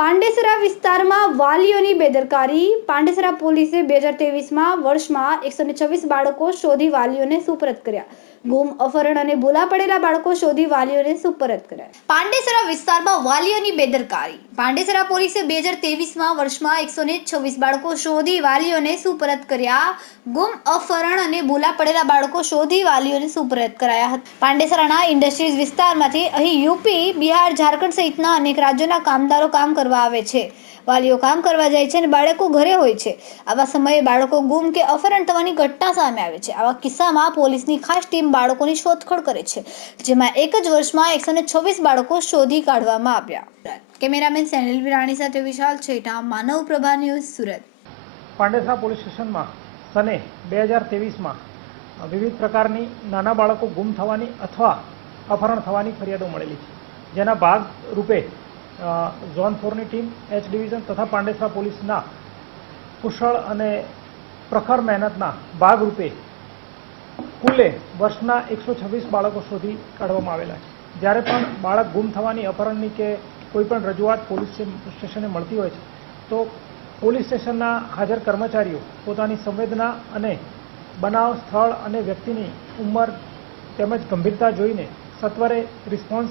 પાંડેસરા વિસ્તારમાં વાલીઓની બેદરકારી. પાંડેસરા પોલીસે બે હજાર તેવીસમાં વર્ષમાં એકસો ને છવ્વીસ બાળકો શોધી વાલીઓને સુપરત કર્યા. ગુમ અફરણ અને ભૂલા પડેલા બાળકો શોધી વાલીઓને સુપરત કર્યા. પાંડેસરા વિસ્તારમાં વાલીઓની બેદરકારી. પાંડેસરા પોલીસે બે હજાર તેવીસમાં વર્ષમાં એકસો ને છવ્વીસ બાળકો શોધી વાલીઓને સુપરત કર્યા. ગુમ, અપહરણ અને ભૂલા પડેલા બાળકો શોધી વાલીઓને સુપરત કરાયા હતા. પાંડેસરાના ઇન્ડસ્ટ્રીઝ વિસ્તારમાંથી અહીં યુપી, બિહાર, ઝારખંડ સહિતના અનેક રાજ્યોના કામદારો કામ કરવા આવે છે. વાલીઓ કામ કરવા જાય છે અને બાળકો ઘરે હોય છે. આવા સમયે બાળકો ગુમ કે અપહરણ થવાની ઘટના સામે આવે છે. આવા કિસ્સામાં પોલીસની ખાસ ટીમ બાળકોની શોધખોળ કરે છે. જેમાં એક જ વર્ષમાં એકસો ને છવ્વીસ બાળકો શોધી કાઢવામાં આવ્યા. કેમેરામેન સેનિલ વિરાણી સાથે વિશાલ છેટા માનવ પ્રભા ન્યૂઝ સુરત. પાંડેસરા પોલીસ સ્ટેશનમાં સને બે હજાર ત્રેવીસમાં વિવિધ પ્રકારની નાના બાળકો ગુમ થવાની અથવા અપહરણ થવાની ફરિયાદો મળેલી છે. જેના ભાગ રૂપે ઝોન ફોરની ટીમ, એચ ડિવિઝન તથા પાંડેસરા પોલીસના કુશળ અને પ્રખર મહેનતના ભાગરૂપે કુલે વર્ષના એકસો છવ્વીસ બાળકો શોધી કાઢવામાં આવેલા છે. જ્યારે પણ બાળક ગુમ થવાની અપહરણની કે કોઈપણ રજૂઆત પોલીસ સ્ટેશને મળતી હોય છે, તો પોલીસ સ્ટેશનના હાજર કર્મચારીઓ પોતાની સંવેદના અને બનાવ સ્થળ અને વ્યક્તિની ઉંમર તેમજ ગંભીરતા જોઈને સત્વરે રિસ્પોન્સ